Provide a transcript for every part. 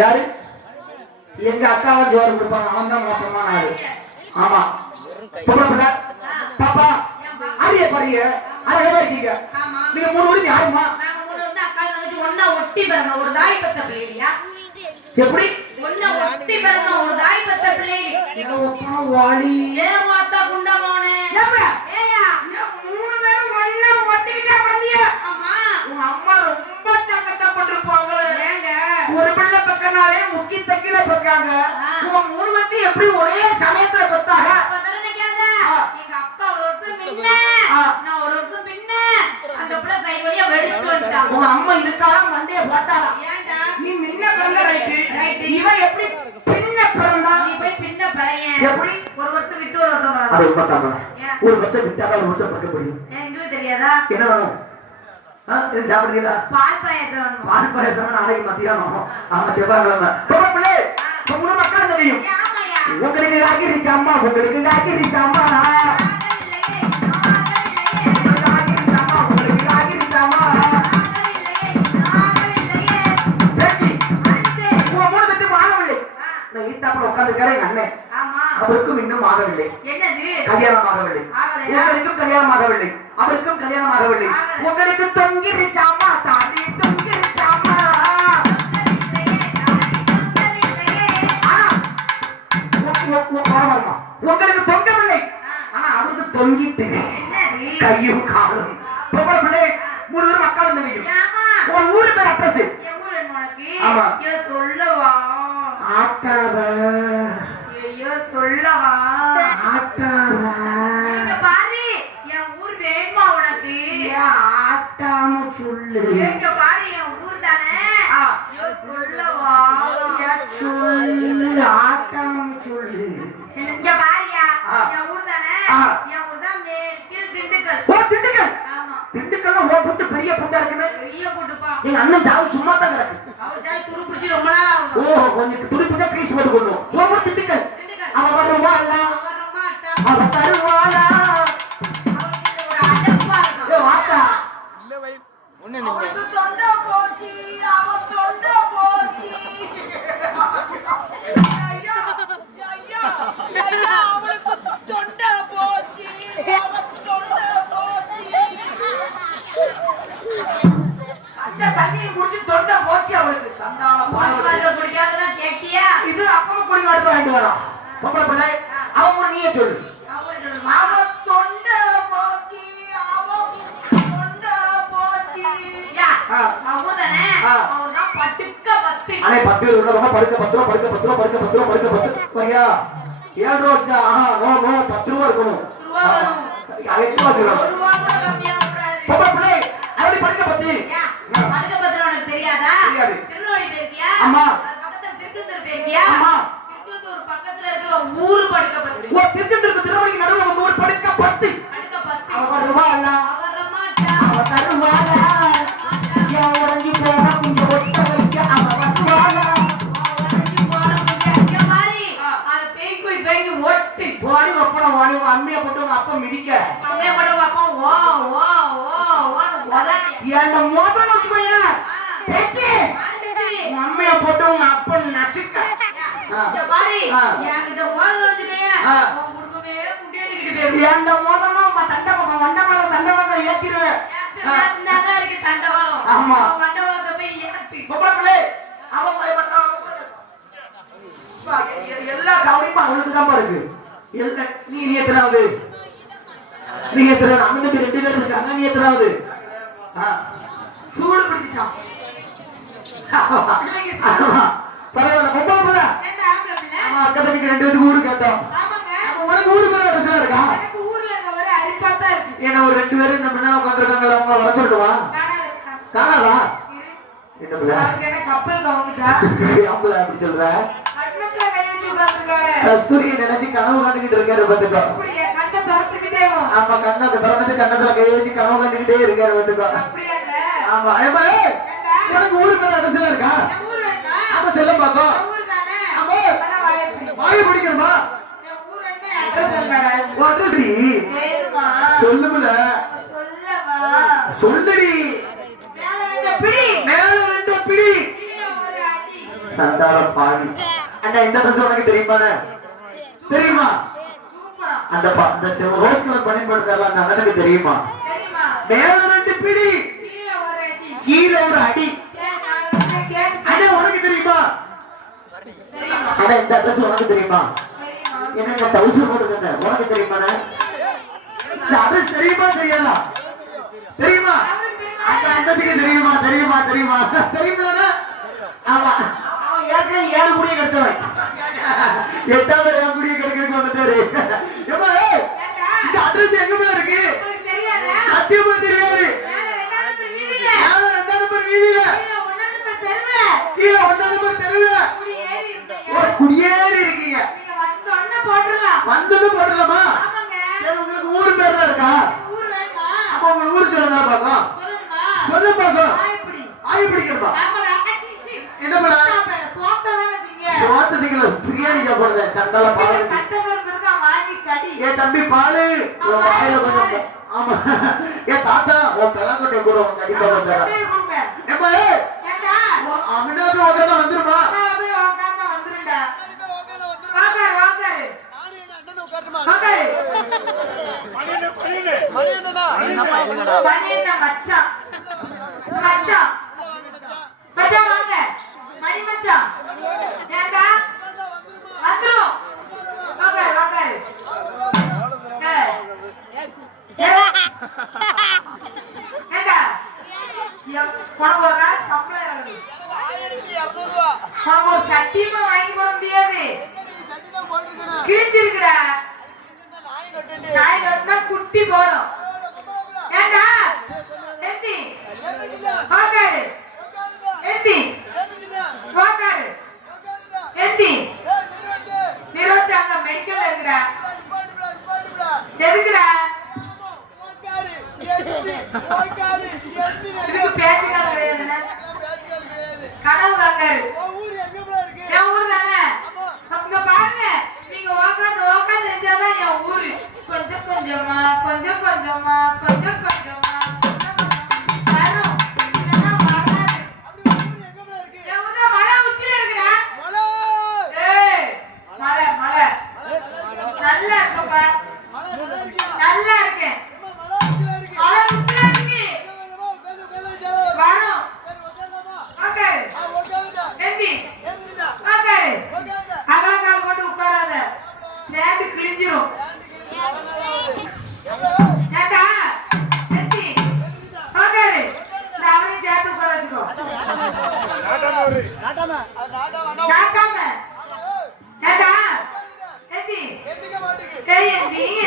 யாரு? எங்க அக்காவை ஜோறு கொடுப்பாங்க. அவன் தான் மோசமான ஆளு. ஆமா. பொம்பளை பாப்பா அரிய பாருங்க. அழகா இருக்கீங்க. நீங்க மூணு மணிக்கு யாருமா ஒண்ணா ஒட்டி பிறந்த ஒரு தாய் பச்சை பிள்ளையா எப்படி? ஒண்ணா ஒட்டி பிறந்த ஒரு தாய் பச்சை பிள்ளை வாளி ஏன் மாத்தா குண்டா மோனே ஏப்பா, ஏயா ஏன் மூணு பேரும் ஒண்ணா ஒட்டிக்கிட்டே பிறந்தீங்க? ஆமா உங்க அம்மா ரொம்ப சங்கடப்பட்டிருப்பாங்களே. ஏங்க ஒரு பக்கனாலே முக்கி தக்கில பக்காங்க ஆ. உங்க மூணு எப்படி ஒரே சமயத்துல ஆ. எங்க அக்கா ஒரு ஒருத்தர். நான் ஒரு ஒருத்தர் பின்ன. அந்த பிள்ளை சைடு வழியா வெடிச்சு வந்துட்டான் உங்க அம்மா இருக்காளா? மண்டைய போட்டாளா ஏன்டா? நீ முன்ன பிறந்த ரைட்டு. Right. இவன் எப்படி பின்ன பிறந்தா? நீ போய் பின்ன பையன். எப்படி? ஒரு வருஷம் விட்டு ஒரு வருஷம் அது? ஒரு வருஷம் விட்டாதான் ஒரு வருஷம் பக்க எங்களுக்கு தெரியாதா? என்ன வேணும்? சாப்பிடுறீங்களா? பால் பாயசம்? பால் பாயசம் நாளைக்கு மத்தியானம் ஆமா செவ்வாய்க்கிழமை. பிள்ளை உங்க மக்கள் தெரியும்? உங்களுக்கு காக்கிருச்சு அம்மா உங்களுக்கு காக்கிருச்சு அம்மா. எங்க அண்ணன். அவருக்கும் இன்னும் ஆகவில்லை? கல்யாணம் ஆகவில்லை? உங்களுக்கும் கல்யாணம் ஆகவில்லை அவருக்கும் கல்யாணம் ஆகவில்லை. உங்களுக்கு தொங்கிருச்சாமா தாண்டி தொங்கிருச்சாமா? உங்களுக்கு தொங்கவில்லை ஆனா அவருக்கு தொங்கிட்டு? கையும் காலும் பொம்பளை பிள்ளை மூணு பேரும் மக்களும் தெரியும்? ஒரு ஊரு பேர் உனக்கு? ஆமா. சொல்லவா? ஆட்டாத ஐயோ, சொல்லவா? ஆட்டாத இங்க பாரு, என் ஊர் வேணுமா உனக்கு? ஏன் ஆட்டாம சொல்லு இங்க பாரு, என் ஊர் தானே? ஆ. ஐயோ, சொல்லவா? ஏன் சொல்லு ஆட்டாம சொல்லு இங்க பாருயா. என் ஊர் தானே? என் ஊர் தான் மேல் கீழ் திண்டுக்கல். ஓ திண்டுக்கல் ஆமா. திண்டுக்கல்ல ஓ புட்டு பெரிய புட்டா இருக்குமே பெரிய போட்டுப்பா. எங்க அண்ணன் சாவு சும்மா தான் கிடக்கு அவர் சாய் துரு பிடிச்சு ரொம்ப நாள் ஆகும். ஓ கொஞ்சம் துடிப்பு தான் கிரீஸ் போட்டு கொண்டு ஓ ஓ, திண்டுக்கல் திண்டுக்கல். அவ வருவாளா அவர் ரொம்ப அட்டா. அவ தருவாளா அவருக்கு ஒரு அடப்பா இருக்கும். ஏ வாத்தா அவருக்கு தொண்டை போச்சு, தண்ணியை குடிச்சு தொண்டை போச்சு அவளுக்கு. பால்வாடியில குடிக்காதெல்லாம் கேட்டியா? இது அப்பவும் குடி வாடுத்து வாங்கிட்டு வரான் பொம்பளை பிள்ளை அவன் கூட நீயே சொல்லு? அவன் தொண்டை போச்சு அவன் தொண்டை போச்சு. ஆ. அவன் பட்டுக்க பத்து. அண்ணே பத்து படுக்க ரூபா படுக்க பத்து ரூபா படுக்க பத்து ரூபா படுக்க பத்து சரியா? ஏழு ரூபா வச்சுட்டா ஆஹா நோ நோ பத்து ரூபா இருக்கணும். பத்து ரூபா எட்டு ரூபா. பொம்பளை பிள்ளை அப்படி படுக்க பத்து படுக்க பத்திரம் உனக்கு தெரியாதா? திருநெல்வேலி போயிருக்கியா? ஆமா. பக்கத்துல திருச்செந்தூர் போயிருக்கியா? ஆமா. திருச்செந்தூர் பக்கத்துல இருக்க ஊரு படுக்க பத்து. ஓ திருச்செந்தூருக்கு திருவள்ளிக்கு மோதிரம் வச்சுக்கோயேன் ஆ. பேச்சு. உங்க அம்மையை போட்டு உங்க அப்பா நசுக்க பாரு. என்கிட்ட மோதிரம். ஏண்ட மோதமா உங்க தண்டை வண்ட மேல தண்டை மேல ஏத்திருவேன் ஏத்து, ஆ. ஏத்துனாதான் இருக்கு தண்டவாளம். ஆமா. உன் தண்டவாளத்தை போய் ஏத்து. பொம்பளை அவன் எல்லா கவனிப்பும் அவனுக்கு தான் எல்லா நீ நீ எத்தனாவது நீ எத்தனாவது அண்ணன் ரெண்டு பேர் இருக்காங்க நீ எத்தனாவது ஆ. சூடு பிடிச்சிட்டான். பரவாயில்ல என்ன பிள்ளை? ஆமா அக்கா தம்பிக்கு ரெண்டு பேருக்கு ஊரு கேட்டோம் உனக்கு ஊரு மேல இடத்துல இருக்கா. ஏன்னா ஒரு ரெண்டு பேரும் இந்த முன்னால உட்காந்துருக்காங்க அவங்க வர சொல்லட்டுமா காணாது. என்ன என்ன கப்பல் கவுந்துட்டா? அப்படி சொல்ற. கஸ்தூரியை நினைச்சு கனவு கண்டுகிட்டு இருக்காரு பாத்துக்கோ. ஆமா கண்ணை திறந்துட்டு கண்ணத்துல கை வச்சு கனவு கண்டுகிட்டே இருக்காரு பாத்துக்கோ? ஆமா. ஏமா ஏய், உனக்கு ஊரு மேல இடத்துல இருக்கா? ஆமா சொல்ல பாத்தோம்? ஆமா. வாயை பிடி. வாயை பிடிக்கிறமா? address சொல்லுடா. மேல ரெண்டு பிடி. ரெண்டு பிடி. அண்ணா இந்த ட்ரெஸ் உனக்கு தெரியுமாண்ணே? தெரியுமா? அந்த அந்த செவ- ரோஸ் கலர் அந்த அண்ணனுக்கு தெரியுமா? தெரியுமா? மேல ரெண்டு பிடி. கீழே ஒரு அடி. அண்ணா உனக்கு தெரியுமா? தெரியுமா அண்ணா இந்த ட்ரெஸ் உனக்கு தெரியுமா? தெரியுமா என்ன இந்த டவுசர் போட்டுருக்கேன் உனக்கு தெரியுமாண்ணே இந்த அட்ரஸ் தெரியுமா தெரியாதா? தெரியுமா? தெரியுமா? அந்த அண்ணத்துக்கு தெரியுமா தெரியுமா தெரியுமா? தெரியுமா ஆமா. ஏற்கனவே ஏழு கெடுத்தவன். எட்டாவது ஏழு குடியை கெடுக்கிறதுக்கு வந்துட்டாரு? இந்த அட்ரஸ் எங்க இருக்கு? சத்தியமா தெரியாது மேல ரெண்டாம் நம்பர் வீதியில, மேல ரெண்டாம் நம்பர் வீதியில கீழே ஒண்ணாம் நம்பர் தெருவுல, கீழே ஒன்னாம் நம்பர் தெருவுல குடி ஏறி இருக்கீங்க. ஒரு குடியேறி இருக்கீங்க நீங்க வந்த உடனே போட்டுடலாம். வந்தது போடலாமா ஆமாங்க. சரி உங்களுக்கு ஊர் பேர்லாம் இருக்கா உங்க ஊர் வேணுமா? அப்ப உங்க ஊர் பேர் பார்க்கும் சொல்லணுமா? சொல்ல பார்க்கும் நான் இப்படி. ஆய் பிடிக்கிறப்பா ஆமாடா, அச்சி, அச்சி. என்ன பண்ண சாப்பிட, சோத்தை தானே திங்க. சோத்ததுக்குள்ள பிரியாணி சண்டால பால். ஏ தம்பி பாலு உன் வாயில கொஞ்சம் ஆமா. ஏ தாத்தா உன் பெலாக்கொட்டை கூட உன் கண்டிப்பா ஏண்டா? அவனா போய் உட்காந்தா வந்துருமா. மணி என்ன மச்சான். மச்சான். மச்சான் வாங்க. மணி மச்சான். ஏண்டா? வந்துரும். வாங்கி போட முடியாது. கிழிஞ்சிருக்குடா. நாய் நட்டுனா குட்டி போடும். ஏண்டா? Ganha é 20.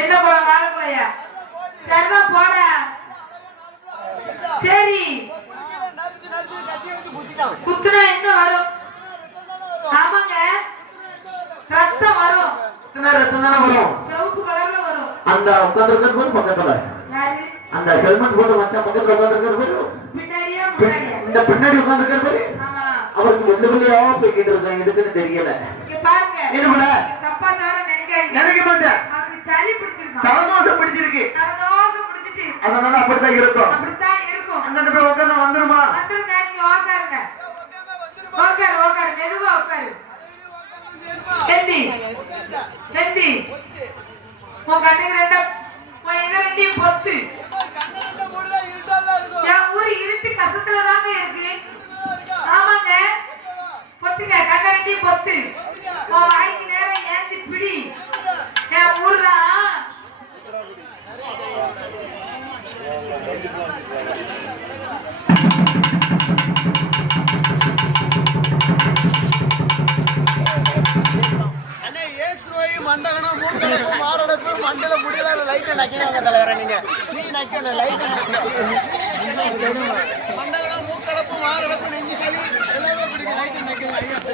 என்ன போல வாழைப்பழையா சரிதான் போட சரி குத்துனா என்ன வரும் ஆமாங்க ரத்தம் வரும் ரத்தம் தானே வரும்? அந்த போது பக்கத்துல. யாரு? அந்த ஹெல்மெட் போட்டு மச்சான் பக்கத்துல போது? பின்னாடியா முன்னாடியா? இந்த பின்னாடி உட்காந்துருக்கிற போது? ஆமா. அவருக்கு வெள்ளு வெள்ளையா போய்கிட்டு இருக்கான். எதுக்குன்னு தெரியல. என்ன நினைக்க மாட்டேன். சலதோஷம் பிடிச்சிருக்கு. அதனால அப்படித்தான் இருக்கும். அங்கிட்டு போய் உட்காந்து வந்துருமா? வந்துருங்க நீங்க உன் கண்ணுக்கு நக்கினாங்க தலைவரை நீங்க நீ நக்கணும் லைட் மண்டலம் மூக்கடப்பு மாரடப்பு நெஞ்சு சளி எல்லாமே பிடிக்கும் லைட் நக்கணும்